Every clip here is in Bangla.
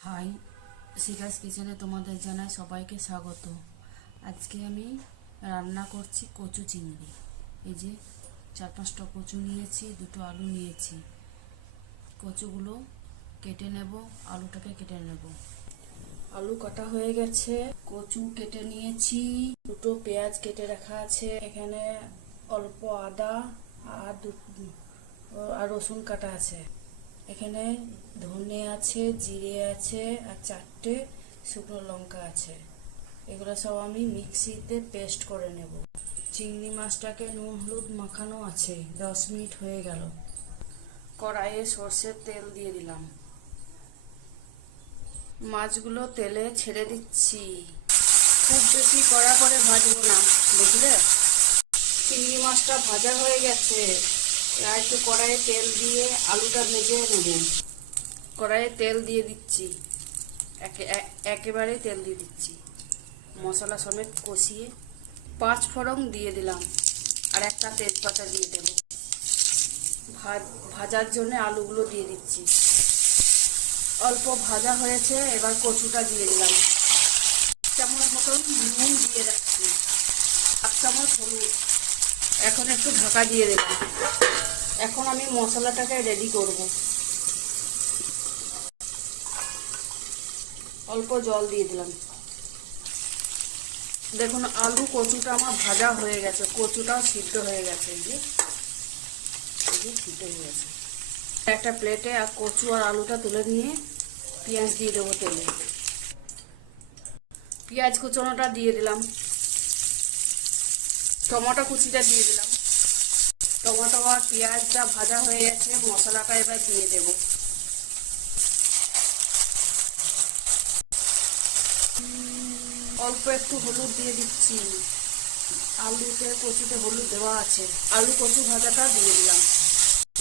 হাই, শিখাস কিচেনে তোমাদের জানাই সবাইকে স্বাগত। আজকে আমি রান্না করছি কচু চিংড়ি। এই যে 4-5টা কচু নিয়েছি, 2টো আলু নিয়েছি। কচুগুলো কেটে নেব, আলুটাকে কেটে নেব। আলু কাটা হয়ে গেছে, কচু কেটে নিয়েছি, 2টো পেঁয়াজ কেটে রাখা আছে, এখানে অল্প আদা আর রসুন কাটা আছে। এখানে ধনে আছে, জিরে আছে আর 4টে শুকনো লঙ্কা আছে। এগুলো সব আমি মিক্সিতে পেস্ট করে নেব। চিংড়ি মাছটাকে নুন হলুদ মাখানো আছে, 10 মিনিট হয়ে গেল। কড়াইয়ে সর্ষের তেল দিয়ে দিলাম, মাছগুলো তেলে ছেড়ে দিচ্ছি। খুব বেশি কড়া করে ভাজবো না, বুঝলে। চিংড়ি মাছটা ভাজা হয়ে গেছে, আর একটু কড়াইয়ে তেল দিয়ে আলুটা ভেজে নেব। কড়াইয়ে তেল দিয়ে দিচ্ছি, একেবারে তেল দিয়ে দিচ্ছি, মশলা সমেত কষিয়ে 5 ফোড়ন দিয়ে দিলাম আর একটা তেজপাতা দিয়ে দেব। ভাজার জন্য আলুগুলো দিয়ে দিচ্ছি। অল্প ভাজা হয়েছে, এবার কচুটা দিয়ে দিলাম। 1 চামচ মতন নুন দিয়ে রাখছি, 1 চামচ হলুদ। এখন একটু ঢাকা দিয়ে দিলাম। এখন আমি মশলাটাকে রেডি করব। অল্প জল দিয়ে দিলাম। দেখুন, আলু কচুটা আমার ভাজা হয়ে গেছে, কচুটাও সিদ্ধ হয়ে গেছে। এই যে সিদ্ধ হয়ে গেছে। একটা প্লেটে আর কচু আর আলুটা তুলে নিয়ে পেঁয়াজ দিয়ে দেবো তেলে। পেঁয়াজ কুচনোটা দিয়ে দিলাম, টমেটো কুচিটা দিয়ে দিলাম। টমেটো আর পেঁয়াজটা ভাজা হয়ে গেছে, মশলাটা এবার দিয়ে দেব। অল্প একটু হলুদ দিয়ে দিচ্ছি, আলুতে কচুতে হলুদ দেওয়া আছে। আলু কচু ভাজাটা দিয়ে দিলাম।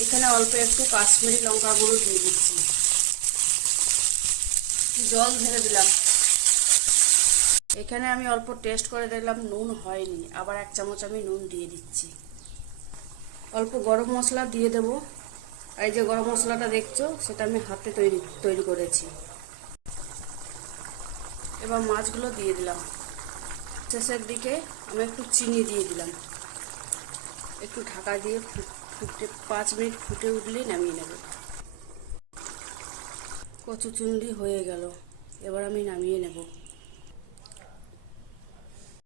এখানে অল্প একটু কাশ্মীরি লঙ্কা গুঁড়ো দিয়ে দিচ্ছি। জল ঢেলে দিলাম। এখানে আমি অল্প টেস্ট করে দেখলাম নুন হয়নি, আবার 1 চামচ আমি নুন দিয়ে দিচ্ছি। অল্প গরম মশলা দিয়ে দেব। এই যে গরম মশলাটা দেখছো, সেটা আমি হাতে তৈরি করেছি। এবার মাছগুলো দিয়ে দিলাম। শেষের দিকে আমি একটু চিনি দিয়ে দিলাম। একটু ঢাকা দিয়ে 5 মিনিট ফুটে উঠলেই নামিয়ে নেব। কচু চিংড়ি হয়ে গেল, এবার আমি নামিয়ে নেব।